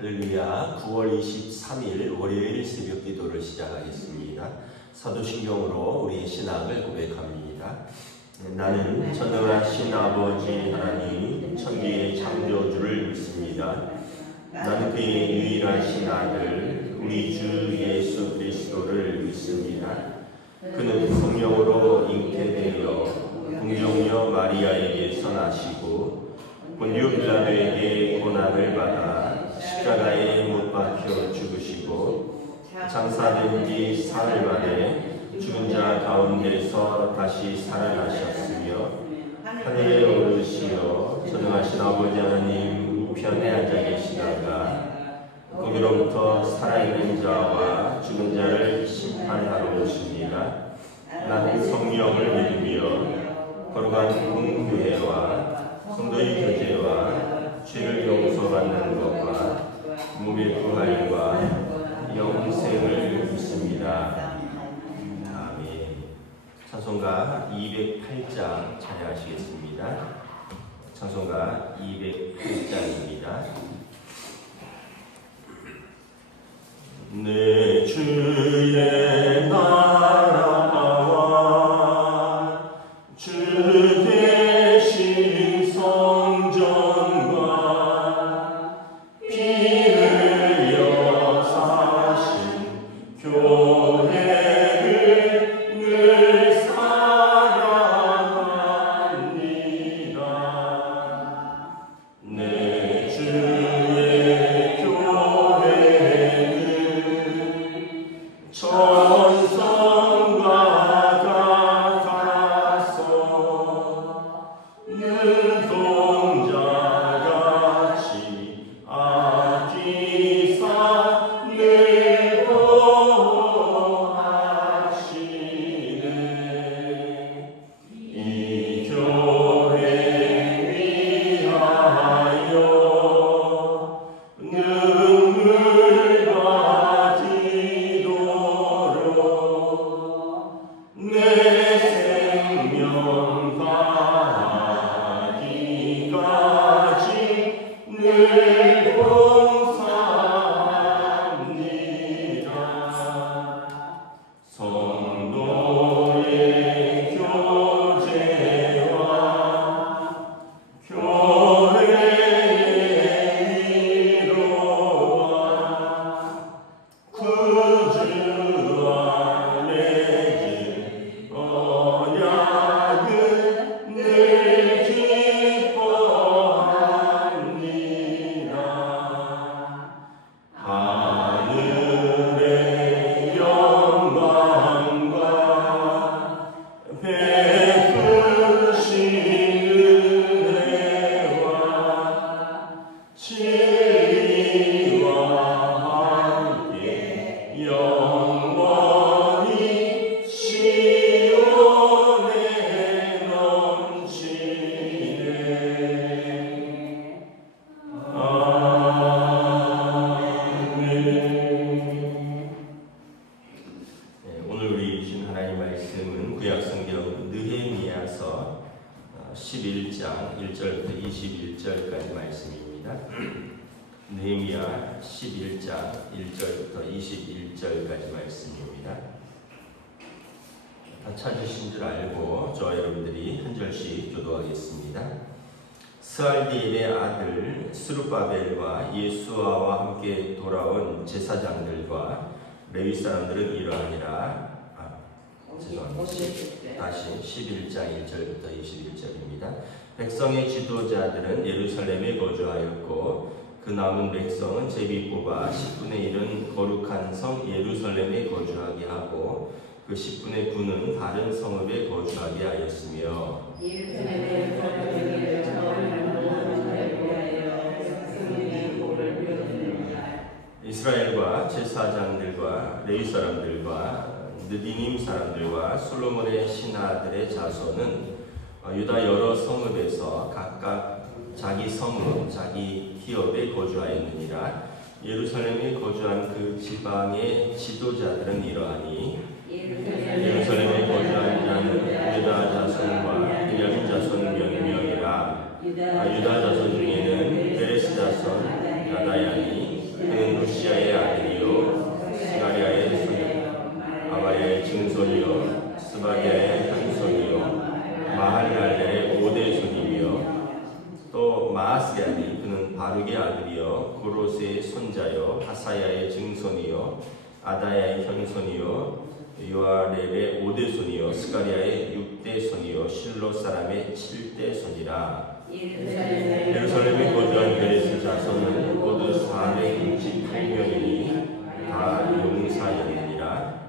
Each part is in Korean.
할렐루야. 9월 23일 월요일 새벽 기도를 시작하겠습니다. 사도신경으로 우리의 신앙을 고백합니다. 나는 전능하신 아버지 하나님 천지의 창조주를 믿습니다. 나는 그의 유일하신 아들 우리 주 예수 그리스도를 믿습니다. 그는 성령으로 잉태되어 궁정녀 마리아에게서 나시고 본디오 빌라도에게 고난을 받아 십자가에 못 박혀 죽으시고 장사된 지 사흘 만에 죽은 자 가운데서 다시 살아나셨으며 하늘에 오르시어 전능하신 아버지 하나님 우편에 앉아 계시다가 거기로부터 살아있는 자와 죽은 자를 심판하러 오십니다. 나는 성령을 믿으며 거룩한 공교회와 성도의 교제와 죄를 용서받는 것과 몸의 부활과 영생을 믿습니다. 아멘. 찬송가 208장 찬양하시겠습니다. 찬송가 208장입니다. 내 주의 나라와 주 대신 성전과 피 흘려 사신 교회를 늘 사랑합니다. 내 주의 교회는 천성과 같아서 눈동자같이 아끼사 늘 보호하시네. 이 교회 위하여 눈물과 기도로 내 생명 다하기까지 늘 봉사합니다. 성도의 교제와 교회의 위로와 구주와 맺은 언약은 늘 기뻐합니다. 하늘의 영광과 베푸신 은혜와 진리와 함께 영원히 시온에 넘치네. 오늘 우리 주신 하나님 말씀은 구약성경 느헤미야서 11장 1절부터 21절까지 말씀입니다. 느헤미야 11장 1절부터 21절까지 말씀입니다. 다 찾으신 줄 알고 저와 여러분들이 한 절씩 교도하겠습니다. 스알디엘의 아들 스룹바벨과 예수아와 함께 돌아온 제사장들과 레위 사람들은 이러하니라. 다시 11장 1절부터 21절입니다. 백성의 지도자들은 예루살렘에 거주하였고 그 남은 백성은 제비 뽑아 10분의 1은 거룩한 성 예루살렘에 거주하게 하고 그 10분의 9는 다른 성읍에 거주하게 하였으며 이스라엘과 제사장들과 레위 사람들과 느디님 사람들과 솔로몬의 신하들의 자손은 유다 여러 성읍에서 각각 자기 성읍, 자기 기업에 거주하였느니라. 예루살렘에 거주한 그 지방의 지도자들은 이러하니 예루살렘에 거주한 자는 유다 자손과 베냐민 자손 명명이라. 유다 자손 중에는 베레스 자손 야다야니 아들이요 고로세의 손자요 하사야의 증손이요 아다야의 현손이요 요아렐의 5대 손이요 스가리아의 6대 손이요 실로 사람의 7대 손이라. 예루살렘에 거주한 베레스 자손은 모두 468명이니 다 용사였느니라.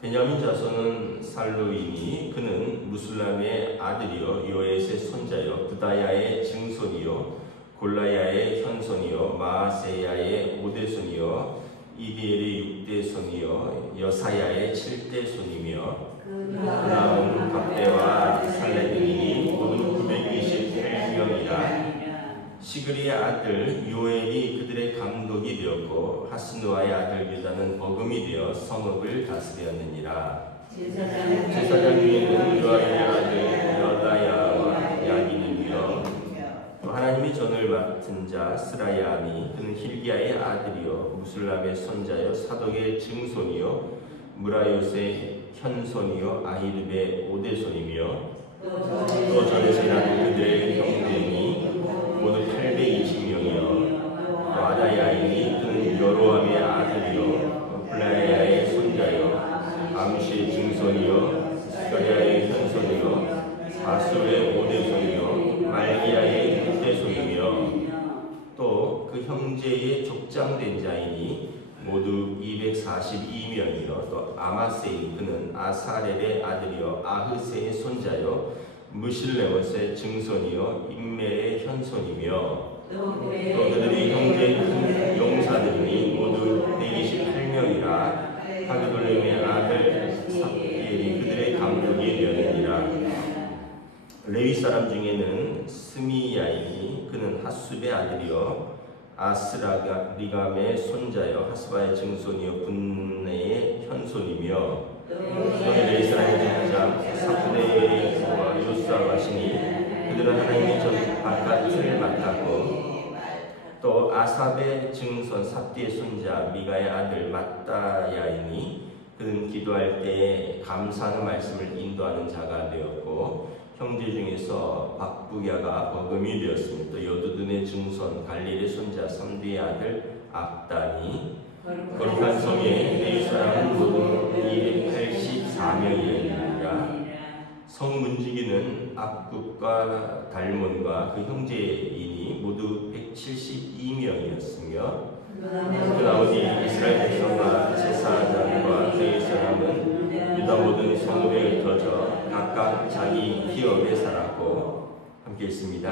베냐민 자손은 살루이니 그는 무술람의 아들이요 요에스의 손자요 부다야의 증손이요 골라야의 현손이요 마아세야의 5대 손이요 이디엘의 6대 손이요 여사야의 7대 손이며 그 다음 갑대와 살레드니 모두 928명이라. 시그리의 아들 요엘이 그들의 감독이 되었고 하스누아의 아들 유다는 버금이 되어 성읍을 다스렸느니라. 제사장 중에는 요아엘의 아들 여다야와 야긴이며 또 하나님의 전을 맡은 자 스라야니 그는 힐기야의 아들이요 무술람의 손자요 사독의 증손이요 무라요스의 현손이요 아히룹의 5대 손이며 또 전에서 일하는 그들의 형제니 모두 820명이요 또 아다야이니 그는 여로함의 아들이요 블라야의 손자요 암시의 증손이요 스가리아의 현손이요 바수의 5대 손이요 말기야의 6대 손이며 또 그 형제의 족장된 자이니 모두 242명이요 또 아마세이 그는 아사렐의 아들이요 아흐세의 손자요 무실레못의 증손이요 임메의 현손이며 또 그들의 형제 용사들이 모두 128명이라. 하게돌림의 아들 삽디엘이 그들의 감독이 되었느니라. 레위 사람 중에는 스미야이니 그는 하숲의 아들이요 아스라리감의 손자요 하스바의 증손이요 분네의 현손이며 레위 사람의 장장 사프네와 요사바시니 그들은 하나님의 전 바깥을 맡았고 또 아삽의 증손 삽디의 손자 미가의 아들 마따야이니 그는 기도할 때에 감사하는 말씀을 인도하는 자가 되었고 형제 중에서 박부야가 버금이 되었으며 또 여두둔의 증손 갈릴의 손자 삼디의 아들 압단이 거룩한 성에 레위 사람은 모두 284명이었느니라. 성 문지기는 악굽과 달몬과 그 형제이니 모두 172명이었으며 그 나머지 이스라엘 백성과 제사장과 레위 사람은 유다 모든 성읍에 흩어져 각각 자기 기업에 살았고 함께 있습니다.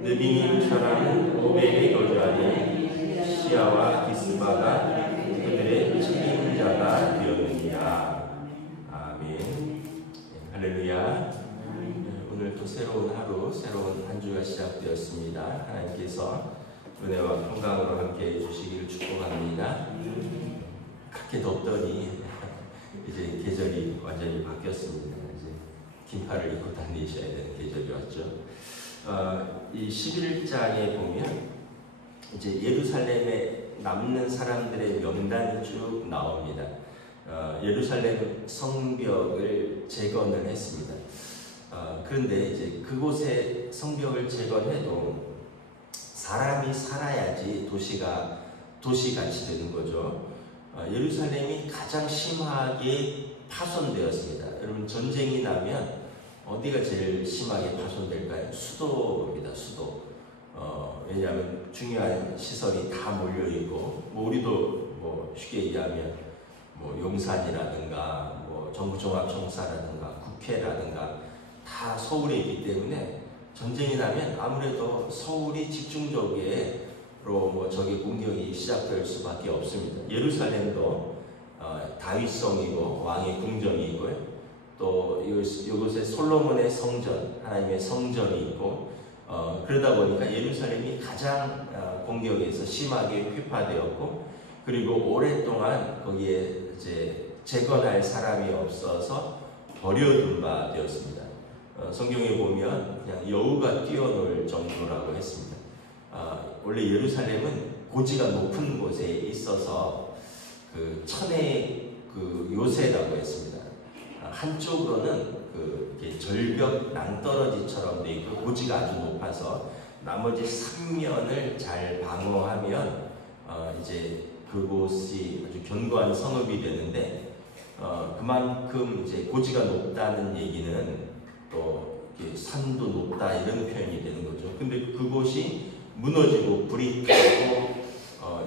느비님 사람은 오벨에 거주하니 시아와 기스바가 그들의 책임자가 되었느니라. 아멘. 할렐루야. 오늘 또 새로운 하루, 새로운 한 주가 시작되었습니다. 하나님께서 은혜와 평강으로 함께 해주시기를 축복합니다. 그렇게 덥더니 이제 계절이 완전히 바뀌었습니다. 이제 긴팔을 입고 다니셔야 되는 계절이 왔죠. 이 11장에 보면 이제 예루살렘에 남는 사람들의 명단이 쭉 나옵니다. 예루살렘 성벽을 재건을 했습니다. 그런데 이제 그곳에 성벽을 재건해도 사람이 살아야지 도시가 도시같이 되는 거죠. 예루살렘이 가장 심하게 파손되었습니다. 여러분 전쟁이 나면 어디가 제일 심하게 파손될까요? 수도입니다. 수도. 왜냐하면 중요한 시설이 다 몰려있고 뭐 우리도 뭐 쉽게 얘기하면 뭐 용산이라든가 뭐 정부종합청사라든가 국회라든가 다 서울에 있기 때문에 전쟁이 나면 아무래도 서울이 집중적으로 뭐 적의 공격이 시작될 수밖에 없습니다. 예루살렘도 다윗성이고 왕의 궁전이 있고요. 또 이곳에 솔로몬의 성전, 하나님의 성전이 있고 그러다 보니까 예루살렘이 가장 공격에서 심하게 휘파되었고 그리고 오랫동안 거기에 이제 재건할 사람이 없어서 버려둔 바 되었습니다. 성경에 보면 그냥 여우가 뛰어놀 정도라고 했습니다. 원래 예루살렘은 고지가 높은 곳에 있어서 그 천의 그 요새라고 했습니다. 한쪽으로는 그 이렇게 절벽 낭떠러지처럼 돼 있고 고지가 아주 높아서 나머지 3면을 잘 방어하면 이제 그곳이 아주 견고한 성읍이 되는데 그만큼 이제 고지가 높다는 얘기는 또 산도 높다 이런 표현이 되는 거죠. 근데 그곳이 무너지고 불이 타고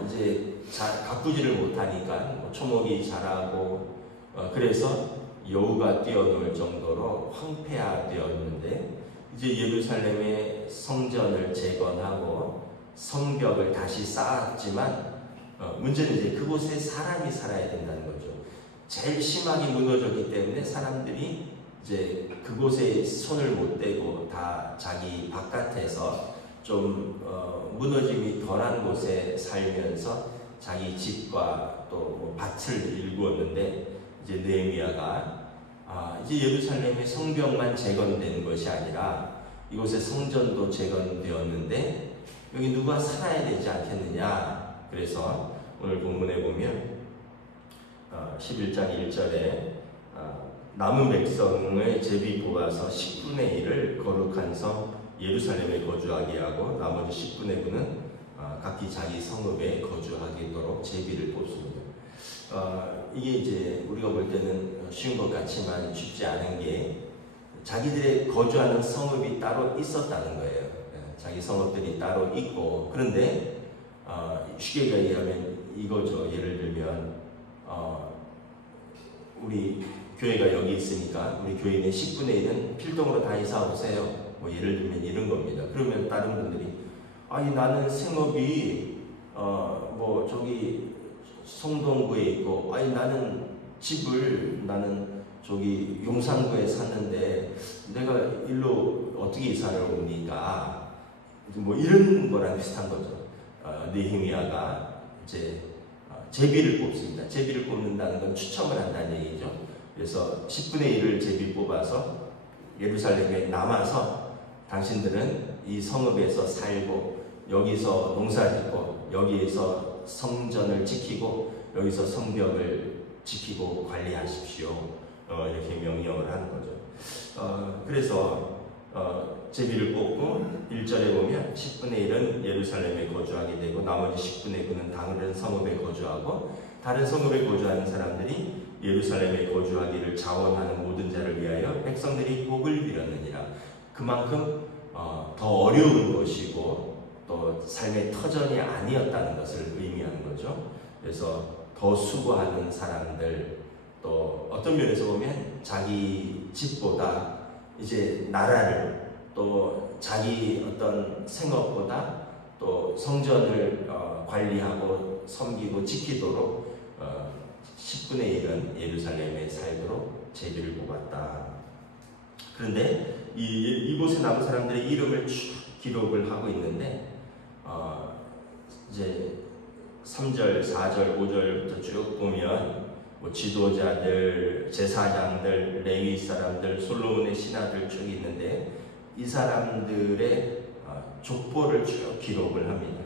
이제 가꾸지를 못하니까 뭐 초목이 자라고 그래서 여우가 뛰어놀 정도로 황폐화되었는데 이제 예루살렘의 성전을 재건하고 성벽을 다시 쌓았지만 문제는 이제 그곳에 사람이 살아야 된다는 거죠. 제일 심하게 무너졌기 때문에 사람들이 이제 그곳에 손을 못 대고 다 자기 바깥에서 좀 무너짐이 덜한 곳에 살면서 자기 집과 또 밭을 일구었는데 이제 느헤미야가 이제 예루살렘의 성벽만 재건되는 것이 아니라 이곳의 성전도 재건되었는데 여기 누가 살아야 되지 않겠느냐. 그래서 오늘 본문에 보면 11장 1절에 남은 백성의 제비 뽑아서 10분의 1을 거룩한 성 예루살렘에 거주하게 하고 나머지 10분의 9는 각기 자기 성읍에 거주하도록 제비를 뽑습니다. 이게 이제 우리가 볼 때는 쉬운 것 같지만 쉽지 않은 게 자기들의 거주하는 성읍이 따로 있었다는 거예요. 자기 성읍들이 따로 있고 그런데 쉽게 얘기하면 이거죠. 예를 들면 우리 교회가 여기 있으니까 우리 교인의 10분의 1은 필동으로 다 이사 오세요. 뭐 예를 들면 이런 겁니다. 그러면 다른 분들이 아니 나는 생업이 뭐 저기 성동구에 있고 아니 나는 집을 나는 저기 용산구에 샀는데 내가 일로 어떻게 이사를 옵니까? 뭐 이런 거랑 비슷한 거죠. 느헤미야가 이제 제비를 뽑습니다. 제비를 뽑는다는 건 추첨을 한다는 얘기죠. 그래서 10분의 1을 제비 뽑아서 예루살렘에 남아서 당신들은 이 성읍에서 살고 여기서 농사짓고 여기에서 성전을 지키고 여기서 성벽을 지키고 관리하십시오. 이렇게 명령을 하는 거죠. 그래서 제비를 뽑고 1절에 보면 10분의 1은 예루살렘에 거주하게 되고 나머지 10분의 9는 다른 성읍에 거주하고 다른 성읍에 거주하는 사람들이 예루살렘에 거주하기를 자원하는 모든 자를 위하여 백성들이 복을 빌었느니라. 그만큼 더 어려운 것이고 또 삶의 터전이 아니었다는 것을 의미하는 거죠. 그래서 더 수고하는 사람들 또 어떤 면에서 보면 자기 집보다 이제 나라를 또 자기 어떤 생업보다 또 성전을 관리하고 섬기고 지키도록 10분의 1은 예루살렘에 살도록 제비를 뽑았다. 그런데 이곳에 남은 사람들의 이름을 쭉 기록을 하고 있는데 이제 3절, 4절, 5절부터 쭉 보면 뭐 지도자들, 제사장들, 레위 사람들, 솔로몬의 신하들 쭉 있는데 이 사람들의 족보를 쭉 기록을 합니다.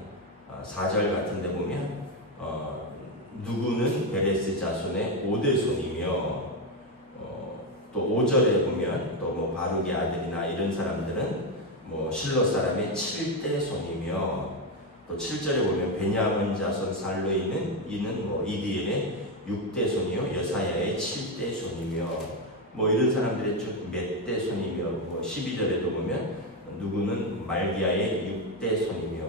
4절 같은 데 보면 누구는 베레스 자손의 5대 손이며 또 5절에 보면 또 뭐 바룩의 아들이나 이런 사람들은 뭐 실로 사람의 7대 손이며 또 7절에 보면 베냐민 자손 살로이는 이는 뭐 이디엘의 6대 손이요 여사야의 7대 손이며 뭐 이런 사람들의 쭉 몇 대 손이며 뭐 12절에도 보면 누구는 말기야의 6대 손이며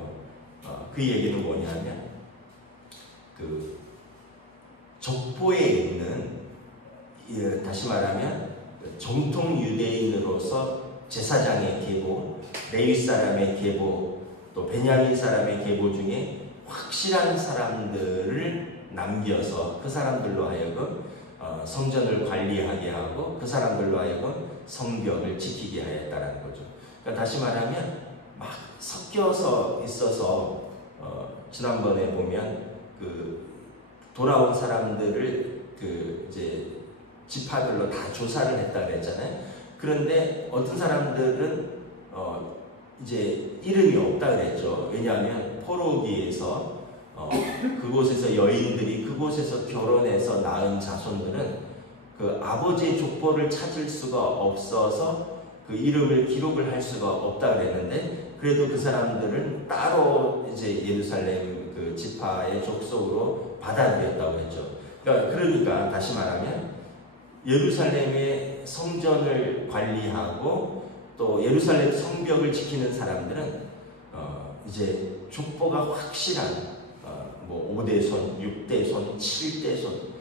그 얘기는 뭐냐면 그 족보에 있는 다시 말하면 정통 유대인으로서 제사장의 계보, 레위 사람의 계보, 또 베냐민 사람의 계보 중에 확실한 사람들을 남겨서 그 사람들로 하여금 성전을 관리하게 하고 그 사람들로 하여금 성벽을 지키게 하였다는 거죠. 그러니까 다시 말하면 막 섞여서 있어서 지난번에 보면 그 돌아온 사람들을 그 이제 지파별로 다 조사를 했다 그랬잖아요. 그런데 어떤 사람들은 이제 이름이 없다 그랬죠. 왜냐하면 포로기에서 그곳에서 여인들이 그곳에서 결혼해서 낳은 자손들은 그 아버지의 족보를 찾을 수가 없어서 그 이름을 기록을 할 수가 없다 그랬는데 그래도 그 사람들은 따로 이제 예루살렘 그 지파의 족속으로 받아들였다고 했죠. 그러니까 다시 말하면 예루살렘의 성전을 관리하고 또 예루살렘 성벽을 지키는 사람들은 이제 족보가 확실한 뭐 5대손, 6대손, 7대손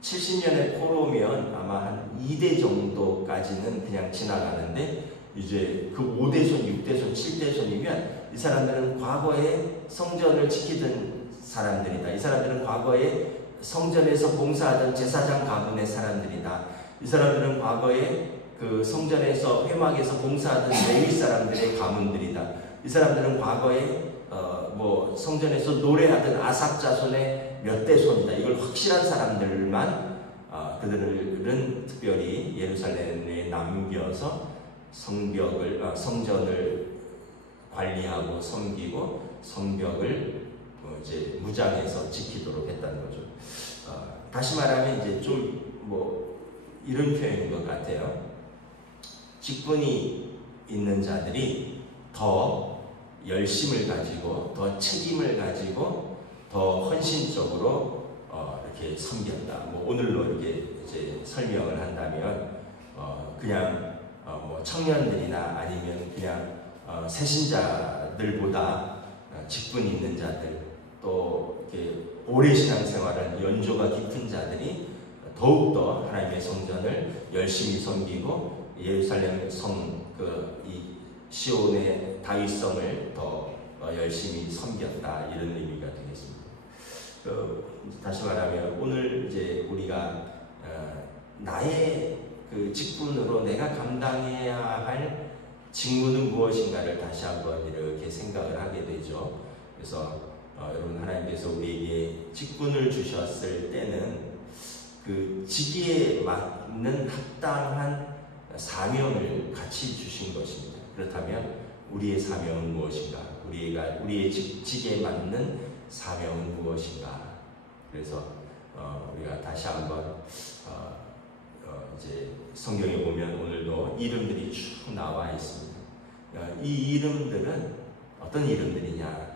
70년에 포로면 아마 한 2대 정도까지는 그냥 지나가는데 이제 그 5대손, 6대손, 7대손이면 이 사람들은 과거에 성전을 지키던 사람들이다. 이 사람들은 과거에 성전에서 봉사하던 제사장 가문의 사람들이다. 이 사람들은 과거에 그 성전에서 회막에서 봉사하던 레위 사람들의 가문들이다. 이 사람들은 과거에 뭐 성전에서 노래하던 아삽 자손의 몇 대손이다. 이걸 확실한 사람들만 그들은 특별히 예루살렘에 남겨서 성전을 관리하고 섬기고 성벽을 이제 무장해서 지키도록 했다는 거죠. 다시 말하면 이제 좀 뭐 이런 표현인 것 같아요. 직분이 있는 자들이 더 열심을 가지고 더 책임을 가지고 더 헌신적으로 이렇게 섬겼다. 뭐 오늘로 이렇게 이제 설명을 한다면 그냥 뭐 청년들이나 아니면 그냥 새신자들보다 직분 있는 자들 또 이렇게 오래 신앙생활을 연조가 깊은 자들이 더욱더 하나님의 성전을 열심히 섬기고 예루살렘 이 시온의 다윗성을 더 열심히 섬겼다 이런 의미가 되겠습니다. 다시 말하면 오늘 이제 우리가 나의 그 직분으로 내가 감당해야 할 직무는 무엇인가를 다시 한번 이렇게 생각을 하게 되죠. 그래서 여러분 하나님께서 우리에게 직분을 주셨을 때는 그 직위에 맞는 합당한 사명을 같이 주신 것입니다. 그렇다면 우리의 사명은 무엇인가? 우리의 직에 맞는 사명은 무엇인가? 그래서 우리가 다시 한번 이제 성경에 보면 오늘도 이름들이 쭉 나와 있습니다. 이 이름들은 어떤 이름들이냐?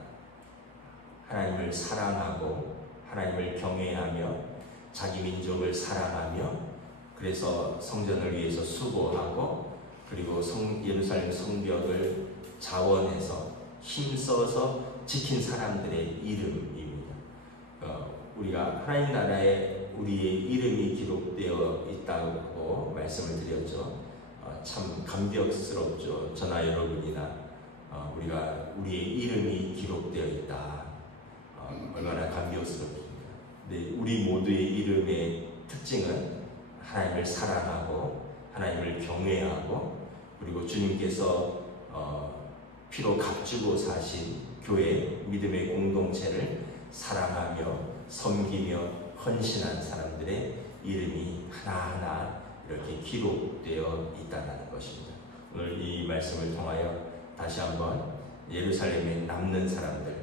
하나님을 사랑하고 하나님을 경외하며 자기 민족을 사랑하며 그래서 성전을 위해서 수고하고 그리고 예루살렘 성벽을 자원해서 힘써서 지킨 사람들의 이름입니다. 우리가 하나님 나라에 우리의 이름이 기록되어 있다고 말씀을 드렸죠. 참 감격스럽죠. 저나 여러분이나 우리의 이름이 기록되어 있다. 얼마나 감격스럽습니까? 네, 우리 모두의 이름의 특징은 하나님을 사랑하고 하나님을 경외하고 그리고 주님께서 피로 값주고 사신 교회 믿음의 공동체를 사랑하며 섬기며 헌신한 사람들의 이름이 하나하나 이렇게 기록되어 있다는 것입니다. 오늘 이 말씀을 통하여 다시 한번 예루살렘에 남는 사람들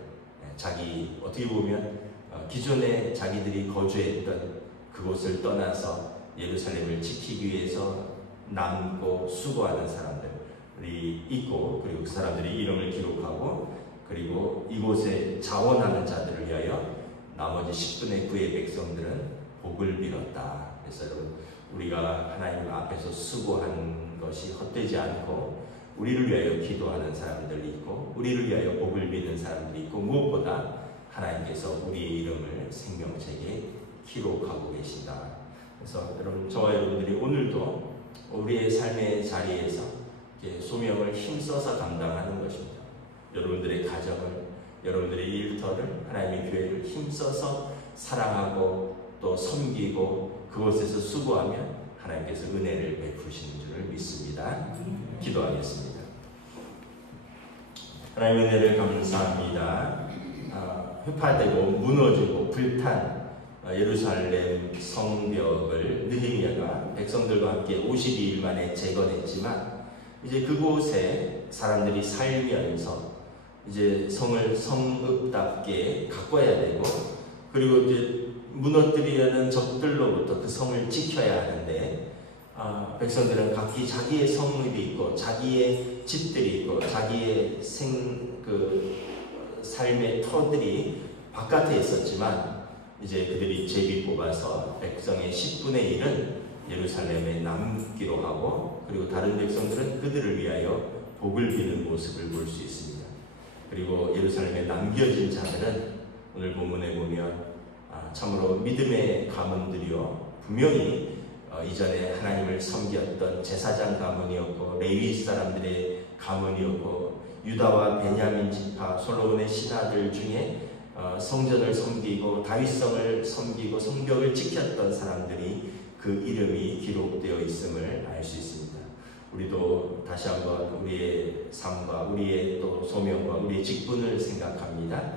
어떻게 보면 기존에 자기들이 거주했던 그곳을 떠나서 예루살렘을 지키기 위해서 남고 수고하는 사람들이 있고 그리고 그 사람들이 이름을 기록하고 그리고 이곳에 자원하는 자들을 위하여 나머지 10분의 9의 백성들은 복을 빌었다. 그래서 여러분 우리가 하나님 앞에서 수고한 것이 헛되지 않고 우리를 위하여 기도하는 사람들이 있고 우리를 위하여 복을 비는 사람들이 있고 무엇보다 하나님께서 우리의 이름을 생명책에 기록하고 계신다. 그래서 여러분 저와 여러분들이 오늘도 우리의 삶의 자리에서 소명을 힘써서 감당하는 것입니다. 여러분들의 가정을 여러분들의 일터를 하나님의 교회를 힘써서 사랑하고 또 섬기고 그곳에서 수고하면 하나님께서 은혜를 베푸시는 줄을 믿습니다. 기도하겠습니다. 하나님의 은혜를 감사합니다. 회파되고 무너지고 불탄 예루살렘 성벽을 느헤미야가 백성들과 함께 52일 만에 재건했지만 이제 그곳에 사람들이 살면서 이제 성을 성읍답게 가꿔야 되고 그리고 이제 무너뜨리려는 적들로부터 그 성을 지켜야 하는데 백성들은 각기 자기의 성읍이 있고 자기의 집들이 있고 자기의 삶의 터들이 바깥에 있었지만 이제 그들이 제비 뽑아서 백성의 10분의 1은 예루살렘에 남기로 하고 그리고 다른 백성들은 그들을 위하여 복을 비는 모습을 볼 수 있습니다. 그리고 예루살렘에 남겨진 자들은 오늘 본문에 보면 참으로 믿음의 가문들이요 분명히 이전에 하나님을 섬겼던 제사장 가문이었고 레위 사람들의 가문이었고 유다와 베냐민 지파 솔로몬의 신하들 중에 성전을 섬기고 다윗성을 섬기고 성벽을 지켰던 사람들이 그 이름이 기록되어 있음을 알 수 있습니다. 우리도 다시 한번 우리의 삶과 우리의 또 소명과 우리의 직분을 생각합니다.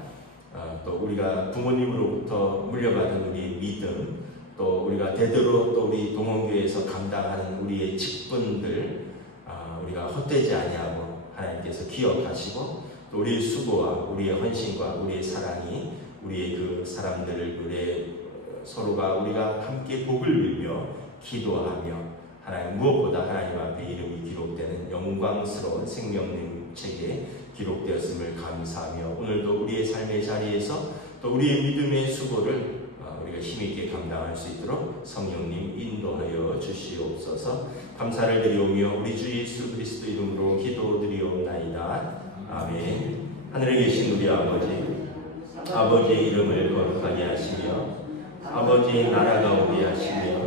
또 우리가 부모님으로부터 물려받은 우리의 믿음, 또 우리가 대대로 또 우리 동원교회에서 감당하는 우리의 직분들 우리가 헛되지 아니하고 하나님께서 기억하시고 또 우리의 수고와 우리의 헌신과 우리의 사랑이 우리의 그 사람들의 서로가 우리가 함께 복을 빌며 기도하며 하나님 무엇보다 하나님 앞에 이름이 기록되는 영광스러운 생명의 책에 기록되었음을 감사하며 오늘도 우리의 삶의 자리에서 또 우리의 믿음의 수고를 우리가 힘있게 감당할 수 있도록 성령님 인도하여 주시옵소서. 감사를 드리오며 우리 주 예수 그리스도 이름으로 기도드리옵나이다. 아멘. 하늘에 계신 우리 아버지의 이름을 거룩하게 하시며 아버지의 나라가 오게 하시며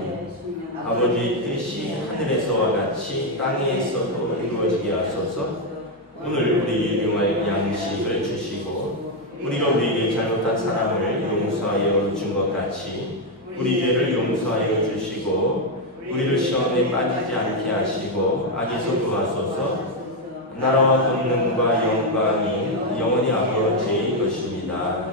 아버지의 뜻이 하늘에서와 같이 땅에서도 이루어지게 하소서. 오늘 우리에게 일용할 양식을 주시고 우리가 우리에게 잘못한 사람을 용서하여 준 것 같이 우리 죄를 용서하여 주시고 우리를 시험에 빠지지 않게 하시고 악에서 구하소서. 나라와 권능과 영광이 영원히 아버지의 것입니다.